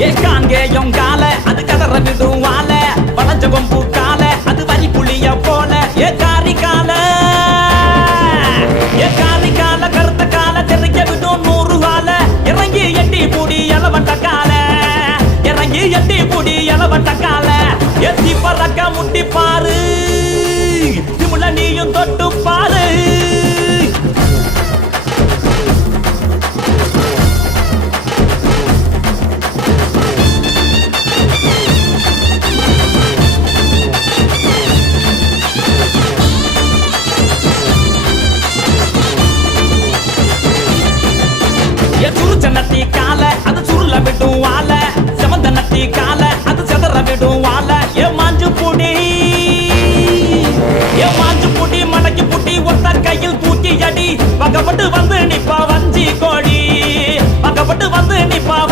ஏ காங்கேயம் கால அது கதற விடும் வாழ வளைஞ்ச கொம்பு கால அது வரி புளிய போல ஏ காரி